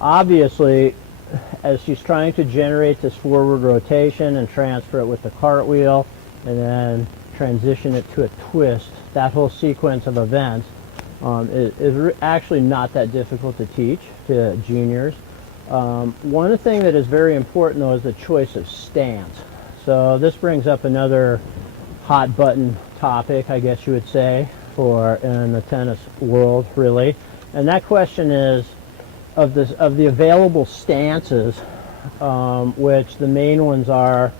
Obviously, as she's trying to generate this forward rotation and transfer it with the cartwheel and then transition it to a twist, that whole sequence of events is actually not that difficult to teach to juniors. One thing that is very important, though, is the choice of stance. So this brings up another hot button topic, I guess you would say, in the tennis world, really. And that question is, of the available stances, which the main ones are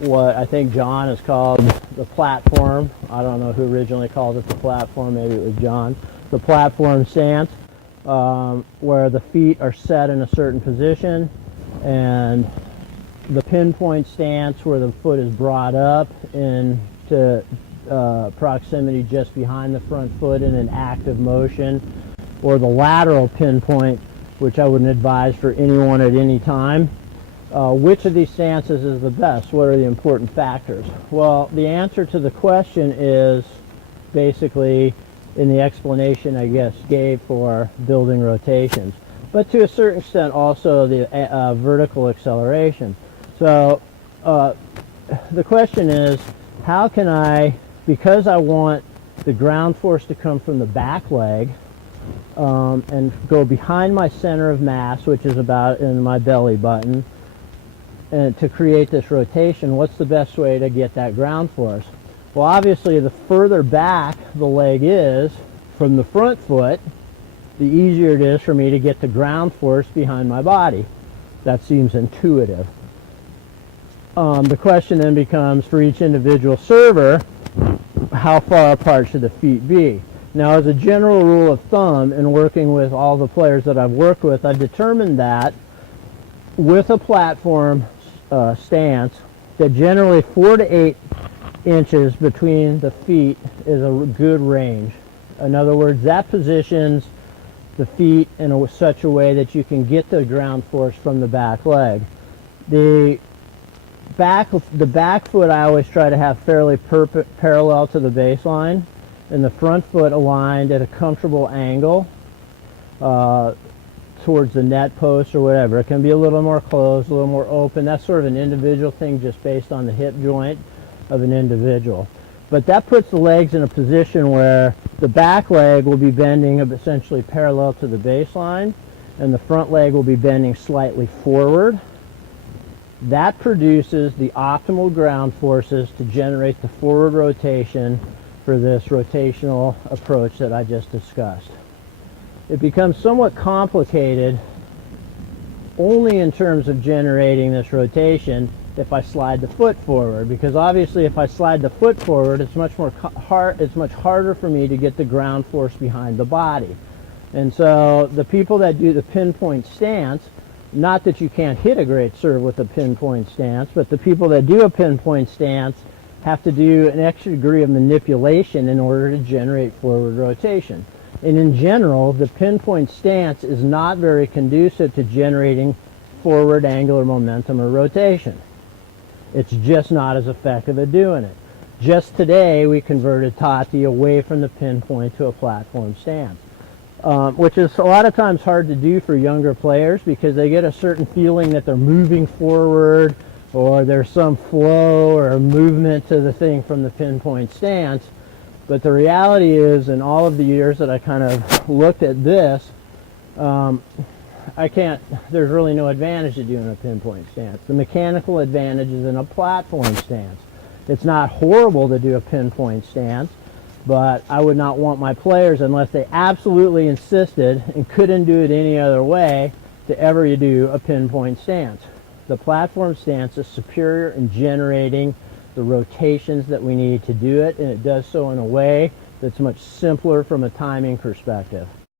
what I think John has called the platform. I don't know who originally called it the platform, maybe it was John. The platform stance, where the feet are set in a certain position, and the pinpoint stance where the foot is brought up into proximity just behind the front foot in an active motion, or the lateral pinpoint, which I wouldn't advise for anyone at any time. Which of these stances is the best? What are the important factors? Well, the answer to the question is basically in the explanation I guess gave for building rotations, but to a certain extent also the vertical acceleration. So the question is, how can I, because I want the ground force to come from the back leg and go behind my center of mass, which is about in my belly button, and to create this rotation, what's the best way to get that ground force? Well, obviously, the further back the leg is from the front foot, the easier it is for me to get the ground force behind my body. That seems intuitive. The question then becomes, for each individual server, how far apart should the feet be? Now, as a general rule of thumb, in working with all the players that I've worked with, I've determined that with a platform stance, that generally 4 to 8 inches between the feet is a good range. In other words, that positions the feet in such a way that you can get the ground force from the back leg. The back foot I always try to have fairly parallel to the baseline, and the front foot aligned at a comfortable angle towards the net post or whatever. It can be a little more closed, a little more open. That's sort of an individual thing just based on the hip joint of an individual. But that puts the legs in a position where the back leg will be bending essentially parallel to the baseline, and the front leg will be bending slightly forward. That produces the optimal ground forces to generate the forward rotation for this rotational approach that I just discussed. It becomes somewhat complicated only in terms of generating this rotation if I slide the foot forward, because obviously if I slide the foot forward, it's much harder for me to get the ground force behind the body. And so the people that do the pinpoint stance, not that you can't hit a great serve with a pinpoint stance, but the people that do a pinpoint stance have to do an extra degree of manipulation in order to generate forward rotation. And in general, the pinpoint stance is not very conducive to generating forward angular momentum or rotation. It's just not as effective at doing it. Just today, we converted Tati away from the pinpoint to a platform stance, which is a lot of times hard to do for younger players because they get a certain feeling that they're moving forward, or there's some flow or movement to the thing from the pinpoint stance. But the reality is, in all of the years that I kind of looked at this, there's really no advantage to doing a pinpoint stance. The mechanical advantage is in a platform stance. It's not horrible to do a pinpoint stance, but I would not want my players, unless they absolutely insisted and couldn't do it any other way, to ever do a pinpoint stance. The platform stance is superior in generating the rotations that we need to do it, and it does so in a way that's much simpler from a timing perspective.